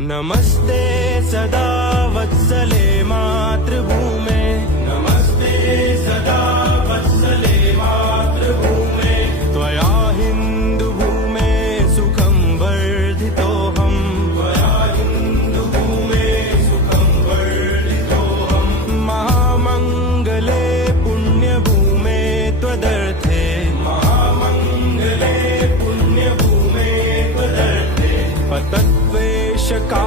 नमस्ते सदा वत्सले मातृभूमे, नमस्ते सदा वत्सले मातृभूमे, त्वया हिन्दुभूमे सुखं वर्धितोऽहम्, त्वया हिन्दुभूमे सुखं वर्धितोऽहम्, महामङ्गले पुण्यभूमे त्वदर्थे, महामङ्गले पुण्यभूमे त्वदर्थे, पतद्वेषका